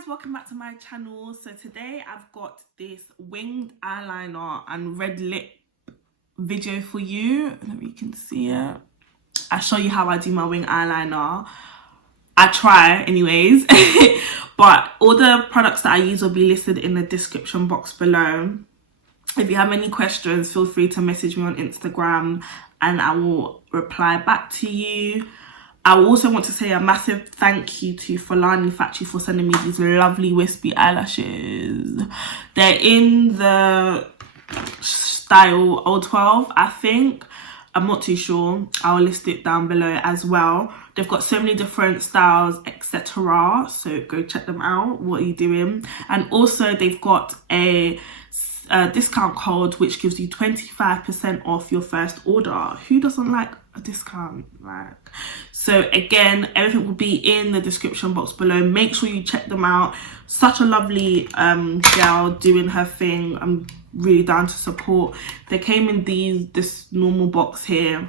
Guys, welcome back to my channel. So today I've got this winged eyeliner and red lip video for you. I don't know if you can see it. I show you how I do my winged eyeliner. I try anyways. But all the products that I use will be listed in the description box below. If you have any questions, feel free to message me on Instagram and I will reply back to you. I also want to say a massive thank you to Fulani Factory for sending me these lovely wispy eyelashes. They're in the style 012, I think. I'm not too sure. I'll list it down below as well. They've got so many different styles, etc. So go check them out. What are you doing? And also they've got a discount code which gives you 25% off your first order. Who doesn't like a discount? So again, everything will be in the description box below. Make sure you check them out. Such a lovely girl doing her thing. I'm really down to support. They came in this normal box here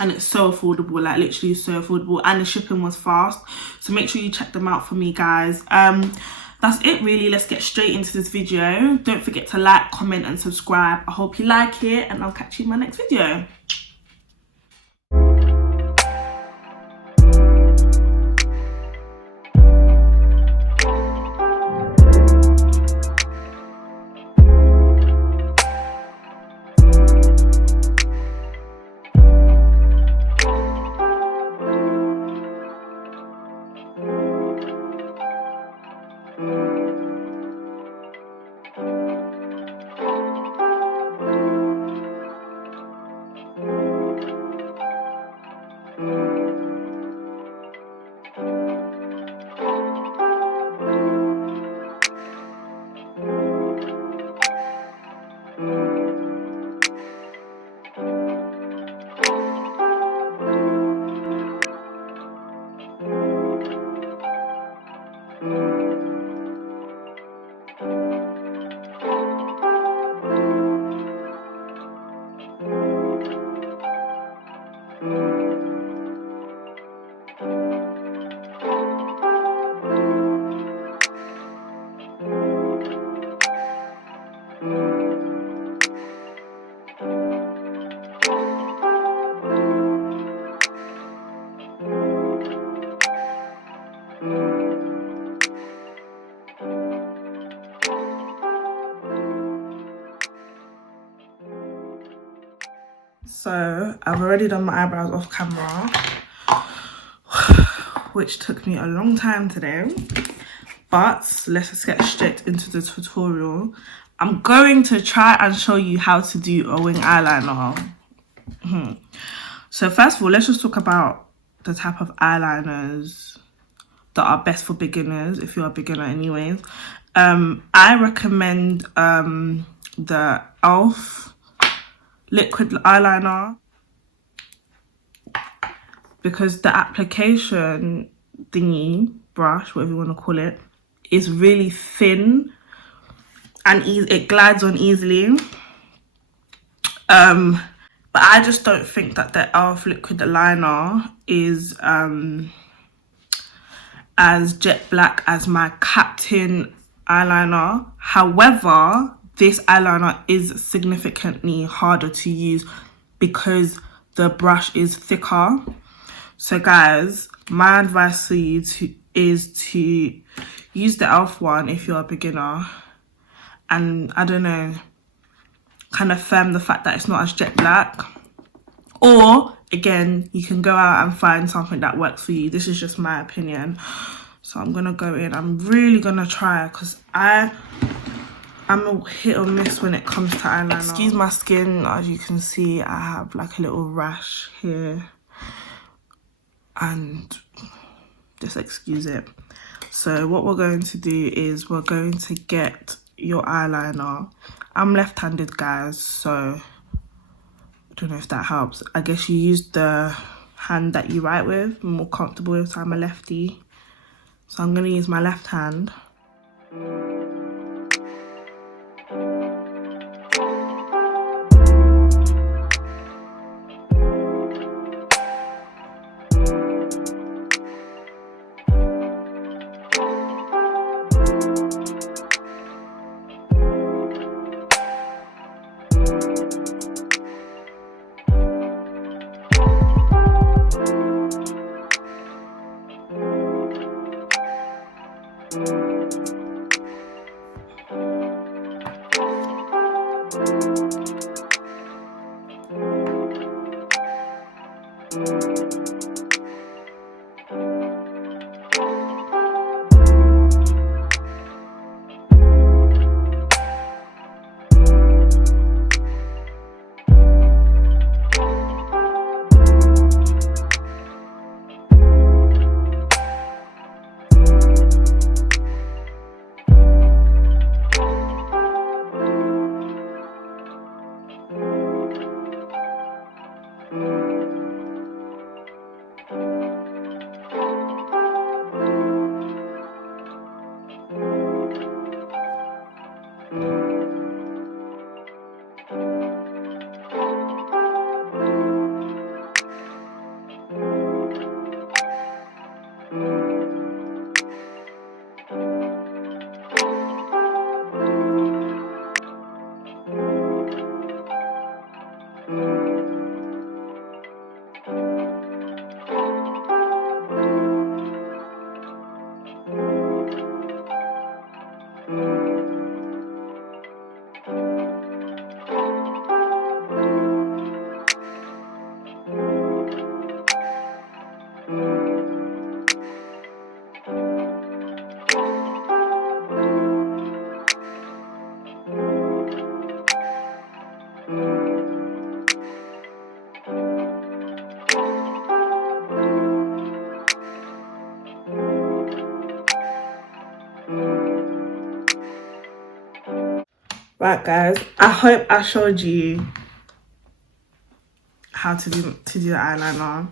and it's so affordable, like literally so affordable, and the shipping was fast. So make sure you check them out for me, guys. That's it really. Let's get straight into this video. Don't forget to like, comment and subscribe. I hope you like it and I'll catch you in my next video. So I've already done my eyebrows off camera, which took me a long time today, but let's just get straight into the tutorial. I'm going to try and show you how to do a wing eyeliner. So first of all, let's just talk about the type of eyeliners that are best for beginners, if you're a beginner anyways. I recommend the e.l.f. liquid eyeliner because the application thingy, brush, whatever you want to call it, is really thin and it glides on easily. But I just don't think that the e.l.f. liquid eyeliner is as jet black as my Captain eyeliner. However, this eyeliner is significantly harder to use because the brush is thicker. So guys, my advice for you is to use the e.l.f. one if you're a beginner, and I don't know, kind of firm the fact that it's not as jet black. Or again, you can go out and find something that works for you. This is just my opinion. So I'm gonna go in. I'm really gonna try because I'm a hit or miss when it comes to eyeliner. Excuse my skin, as you can see, I have like a little rash here. And just excuse it. So what we're going to do is we're going to get your eyeliner. I'm left-handed, guys, so I don't know if that helps. I guess you use the hand that you write with. I'm more comfortable with, so I'm a lefty. So I'm going to use my left hand. Right guys, I hope I showed you how to do the eyeliner.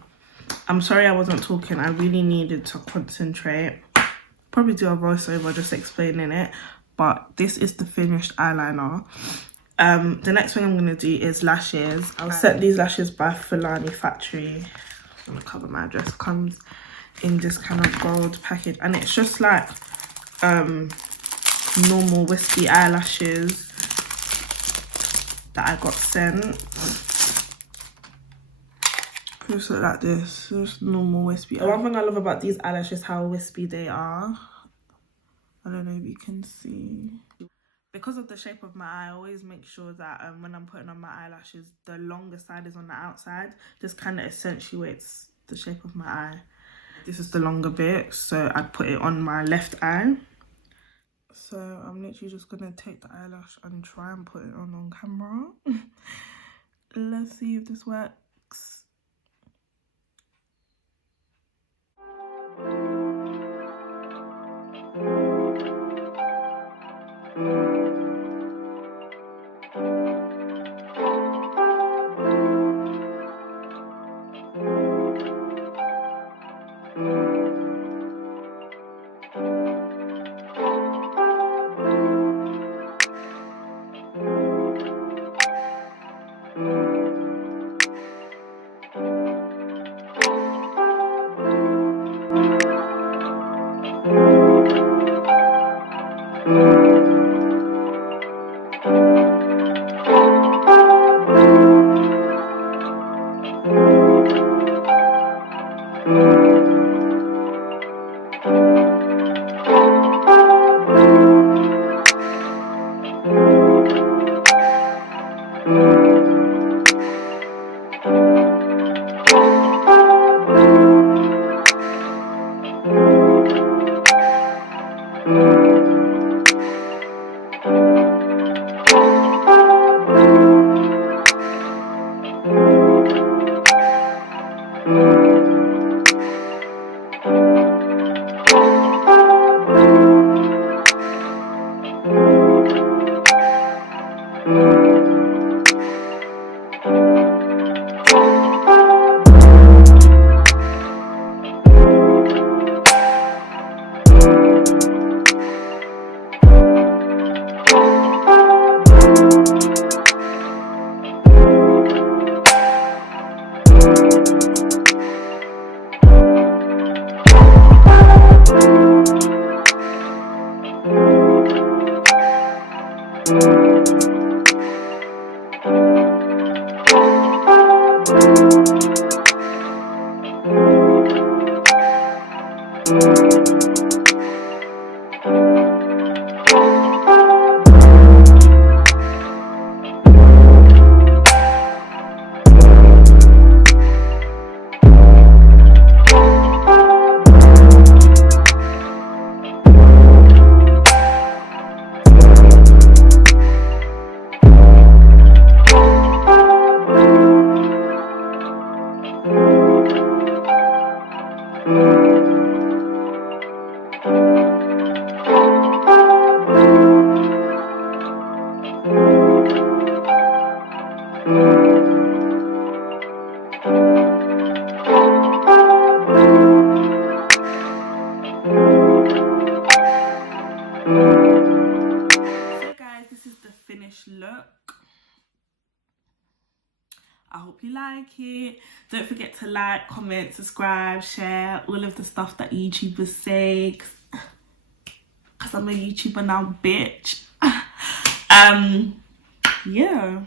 I'm sorry I wasn't talking. I really needed to concentrate. Probably do a voiceover just explaining it. But this is the finished eyeliner. The next thing I'm going to do is lashes. I'll set these lashes by Fulani Factory. I'm going to cover my address. Comes in this kind of gold package. And it's just like normal wispy eyelashes that I got sent. Just look like this, just normal wispy. One thing I love about these eyelashes, how wispy they are. I don't know if you can see. Because of the shape of my eye, I always make sure that when I'm putting on my eyelashes, the longer side is on the outside. Just kind of accentuates the shape of my eye. This is the longer bit, so I'd put it on my left eye. So I'm literally just gonna take the eyelash and try and put it on camera. Let's see if this works. So guys, this is the finished look. I hope you like it. Don't forget to like, comment, subscribe, share, all of the stuff that YouTubers say, because I'm a YouTuber now, bitch. Yeah.